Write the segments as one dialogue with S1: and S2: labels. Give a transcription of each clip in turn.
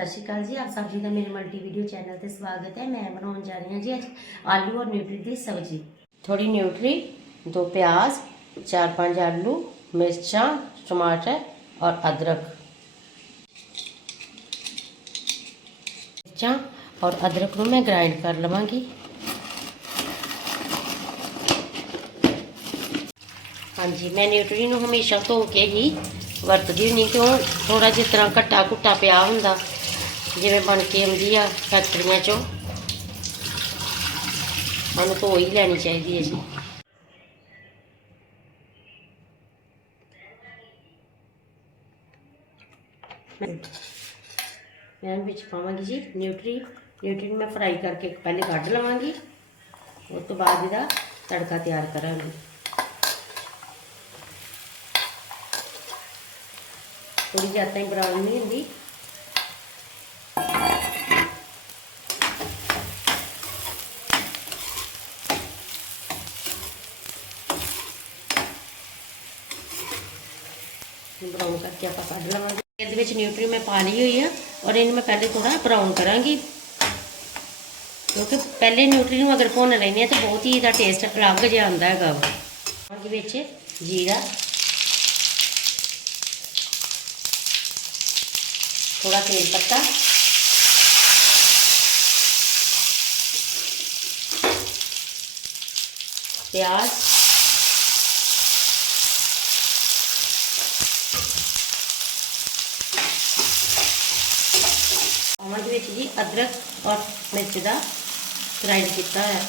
S1: ਸਤਿ ਸ਼੍ਰੀ ਅਕਾਲ ਜੀ, ਆਪ ਸਭ ਜੀ ਦਾ ਮੇਰੇ ਮਲਟੀ ਵੀਡੀਓ ਚੈਨਲ ਤੇ ਸਵਾਗਤ ਹੈ। ਮੈਂ ਬਣਾਉਣ ਜਾ ਰਹੀ ਹਾਂ ਜੀ ਅੱਜ ਆਲੂ ਔਰ ਨਿਊਟਰੀ ਦੀ ਸਬਜ਼ੀ। ਥੋੜੀ ਨਿਊਟਰੀ, ਦੋ ਪਿਆਜ਼, ਚਾਰ ਪੰਜ ਆਲੂ, ਮਿਰਚਾਂ, ਟਮਾਟਰ ਔਰ ਅਦਰਕ। ਮਿਰਚਾਂ ਔਰ ਅਦਰਕ ਨੂੰ ਮੈਂ ਗ੍ਰਾਈਂਡ ਕਰ ਲਵਾਂਗੀ। ਹਾਂਜੀ, ਮੈਂ ਨਿਊਟਰੀ ਨੂੰ ਹਮੇਸ਼ਾ ਧੋ ਕੇ ਹੀ ਵਰਤਦੀ ਹੁੰਦੀ ਕਿਉਂ? ਥੋੜਾ ਜਿਹਾ ਤਰ੍ਹਾਂ ਘੱਟਾ ਘੁੱਟਾ ਪਿਆ ਹੁੰਦਾ। ਜਿਵੇਂ ਬਣ ਕੇ ਆਉਂਦੀ ਆ ਫੈਕਟਰੀਆਂ ਚੋਂ। ਸਾਨੂੰ ਧੋ ਹੀ ਲੈਣੀ ਚਾਹੀਦੀ ਹੈ ਜੀ। ਮੈਂ ਵਿੱਚ ਪਾਵਾਂਗੀ ਜੀ ਨਿਊਟਰੀ। ਨਿਊਟਰੀ ਨੂੰ ਮੈਂ ਫਰਾਈ ਕਰਕੇ ਪਹਿਲੇ ਕੱਢ ਲਵਾਂਗੀ। ਉਸ ਤੋਂ ਬਾਅਦ ਇਹਦਾ ਤੜਕਾ ਤਿਆਰ ਕਰਾਂਗੀ। ਥੋੜੀ ਜ਼ਿਆਦਾ ਤਾਂ ਹੀ ਬਰਾਊਨ ਨਹੀਂ ਹੁੰਦੀ। ਬਰਾਊਨ ਕਰਕੇ ਆਪਾਂ ਕੱਢ ਲਵਾਂਗੇ। ਇਹਦੇ ਵਿੱਚ ਨਿਊਟਰੀ ਮੈਂ ਪਾ ਲਈ ਹੋਈ ਆ ਔਰ ਇਹਨੂੰ ਮੈਂ ਪਹਿਲੇ ਥੋੜਾ ਬਰਾਊਨ ਕਰਾਂਗੀ। ਕਿਉਂਕਿ ਪਹਿਲੇ ਨਿਊਟਰੀ ਨੂੰ ਅਗਰ ਭੁੰਨ ਲੈਂਦੇ ਆ ਤਾਂ ਬਹੁਤ ਹੀ ਇਹਦਾ ਟੇਸਟ ਅਲੱਗ ਜਿਹਾ ਆਉਂਦਾ ਹੈਗਾ ਵਾ। ਉਹਦੇ ਵਿੱਚ ਜੀਰਾ। ਥੋੜਾ ਤੇਜ਼ ਪੱਤਾ। ਪਿਆਜ਼। ਉਹਨਾਂ ਦੇ ਵਿੱਚ ਜੀ ਅਦਰਕ ਔਰ ਮਿਰਚ ਦਾ ਗ੍ਰਾਈਂਡ ਕੀਤਾ ਹੈ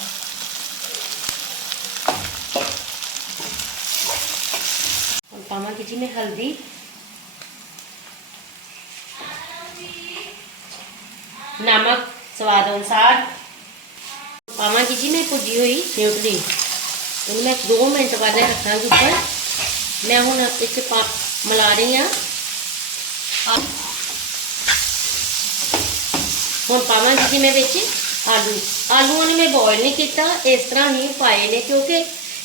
S1: ਹੁਣ ਪਾਵਾਂਗੇ ਜੀ ਮੈਂ ਹਲਦੀ ਨਮਕ ਸਵਾਦ ਅਨੁਸਾਰ ਪਾਵਾਂਗੀ ਜੀ ਮੈਂ ਭੁੱਜੀ ਹੋਈ ਨਿਊਟਰੀ ਇਹਨੂੰ ਮੈਂ 2 ਮਿੰਟ ਬਾਅਦ ਰੱਖਾਂਗੀ ਉੱਪਰ ਮੈਂ ਹੁਣ ਇੱਕ ਪਾ ਮਿਲਾ ਰਹੀ ਹਾਂ ਹੁਣ ਪਾਵਾਂਗੀ ਜੀ ਮੈਂ ਵਿੱਚ ਆਲੂ। ਆਲੂਆਂ ਨੂੰ ਮੈਂ ਬੋਇਲ ਨਹੀਂ ਕੀਤਾ, ਇਸ ਤਰ੍ਹਾਂ ਹੀ ਪਾਏ ਨੇ ਕਿਉਂਕਿ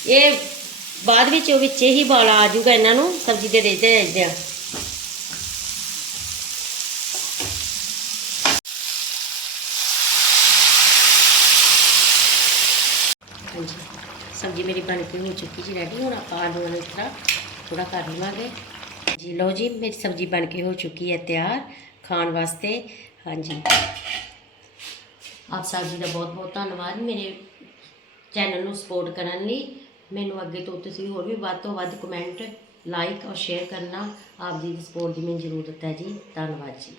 S1: ਇਹ ਬਾਅਦ ਵਿੱਚ ਉਹ ਵਿੱਚ ਹੀ ਬਾਲਾ ਆ ਜਾਊਗਾ ਇਹਨਾਂ ਨੂੰ, ਸਬਜ਼ੀ ਦੇ ਦੇਦੇ ਰਹਿੰਦੇ ਆ ਹਾਂਜੀ, ਸਬਜ਼ੀ ਮੇਰੀ ਬਣ ਕੇ ਹੋ ਚੁੱਕੀ ਜੀ ਰੈਡੀ ਹੁਣ ਆਪਾਂ ਆਲੂ ਨੂੰ ਇਸ ਤਰ੍ਹਾਂ ਥੋੜਾ ਕਰ ਲਵਾਂਗੇ। ਜੀ ਲਓ ਜੀ, ਮੇਰੀ ਸਬਜ਼ੀ ਬਣ ਕੇ ਹੋ ਚੁੱਕੀ ਹੈ ਤਿਆਰ। ਖਾਣ ਵਾਸਤੇ ਹਾਂਜੀ। ਆਪ ਸਭ ਜੀ ਦਾ ਬਹੁਤ ਬਹੁਤ ਧੰਨਵਾਦ। ਮੇਰੇ ਚੈਨਲ ਨੂੰ ਸਪੋਰਟ ਕਰਨ ਲਈ ਮੈਨੂੰ ਅੱਗੇ ਤੋਂ ਤੁਸੀਂ ਹੋਰ ਵੀ ਵੱਧ ਤੋਂ ਵੱਧ ਕਮੈਂਟ ਲਾਈਕ ਔਰ ਸ਼ੇਅਰ ਕਰਨਾ। ਆਪ ਜੀ ਦੀ ਸਪੋਰਟ ਦੀ ਮੈਨੂੰ ਜ਼ਰੂਰਤ ਹੈ ਜੀ। ਧੰਨਵਾਦ ਜੀ।